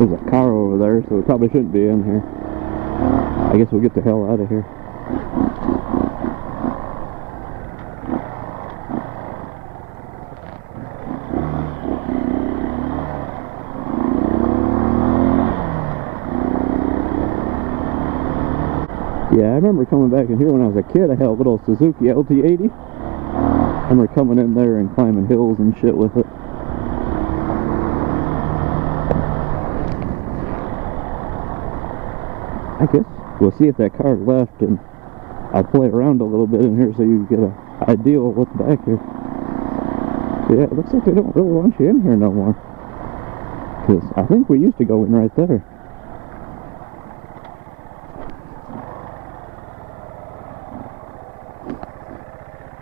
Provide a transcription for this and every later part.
There's a car over there, so we probably shouldn't be in here. I guess we'll get the hell out of here. Yeah, I remember coming back in here when I was a kid. I had a little Suzuki LT80. I remember coming in there and climbing hills and shit with it. I guess we'll see if that car left, and I'll play around a little bit in here so you get an idea of what's back here. Yeah, it looks like they don't really want you in here no more. Because I think we used to go in right there.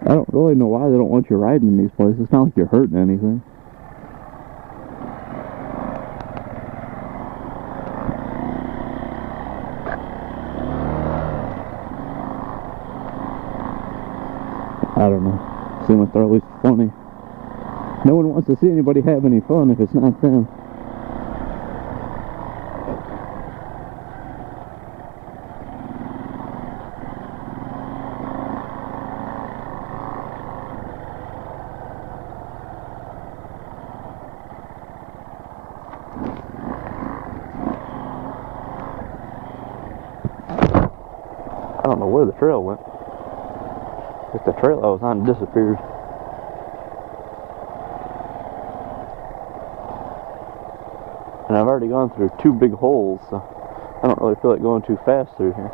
I don't really know why they don't want you riding in these places. It's not like you're hurting anything. I don't know. Seems like they're at least funny. No one wants to see anybody have any fun if it's not them. I don't know where the trail went. If the trail I was on disappeared. And I've already gone through 2 big holes, so I don't really feel like going too fast through here.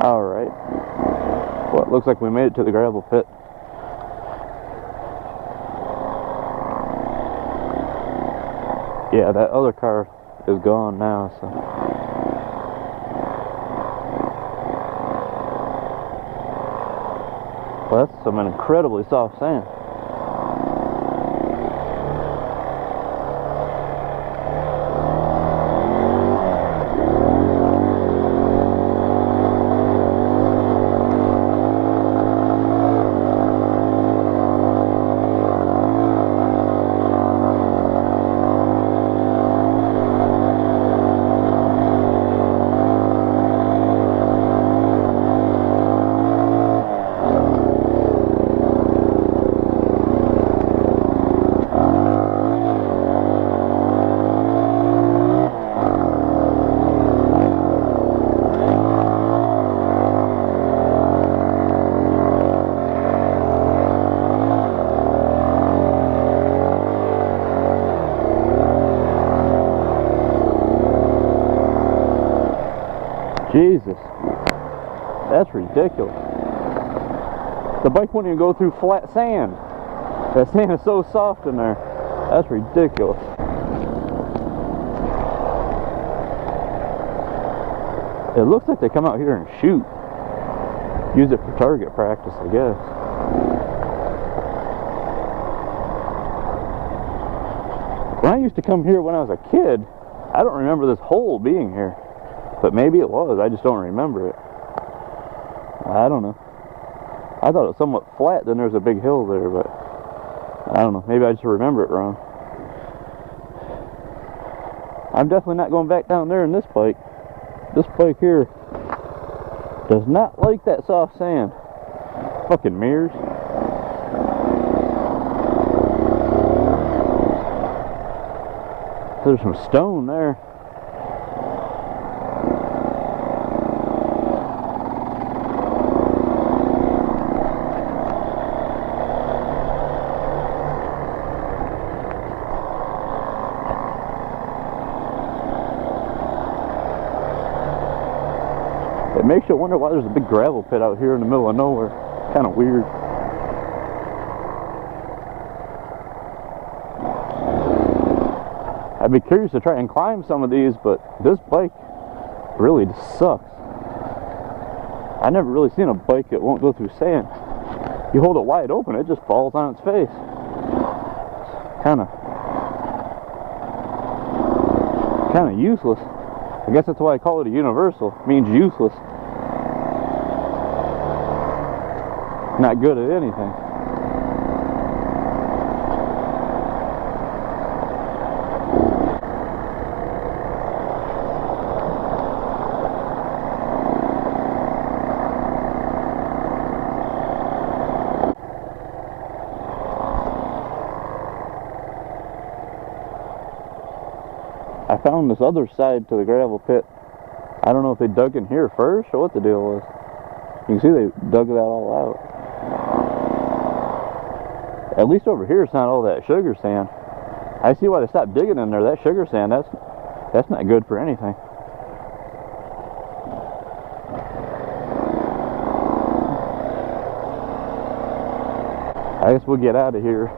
Alright. Well, it looks like we made it to the gravel pit. Yeah, that other car is gone now, so. Well, that's some incredibly soft sand. Jesus, that's ridiculous. The bike won't even go through flat sand. That sand is so soft in there. That's ridiculous. It looks like they come out here and shoot. Use it for target practice, I guess. When I used to come here when I was a kid, I don't remember this hole being here. But maybe it was, I just don't remember it. I don't know. I thought it was somewhat flat, then there's a big hill there, but I don't know, maybe I just remember it wrong. I'm definitely not going back down there in this bike. This bike here does not like that soft sand. Fucking mirrors. There's some stone there. It makes you wonder why there's a big gravel pit out here in the middle of nowhere. Kind of weird. I'd be curious to try and climb some of these, but this bike really sucks. I've never really seen a bike that won't go through sand. You hold it wide open, it just falls on its face. Kind of useless. I guess that's why I call it a universal. It means useless. Not good at anything. I found this other side to the gravel pit. I don't know if they dug in here first or what the deal was. You can see they dug that all out. At least over here it's not all that sugar sand. I see why they stopped digging in there. That sugar sand, that's not good for anything. I guess we'll get out of here.